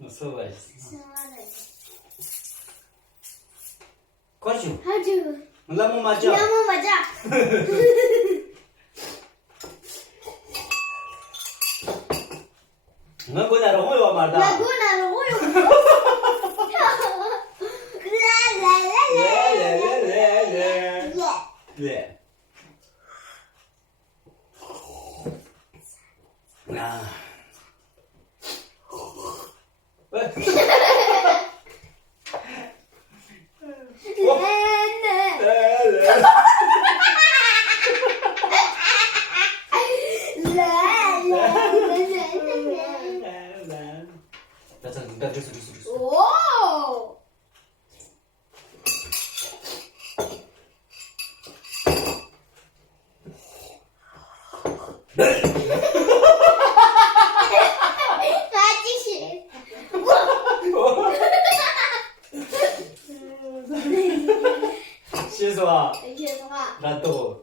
수고했어. 수고하셨어. 거주. 아주. 너무 맞아. 너무 맞아. 너 그날 호요 말다. 나구나를 오요. 레레레레레. 네. 아. 왜? 레레. 나 됐어. 오! 아저씨. 시수아, 죄송아. 나 또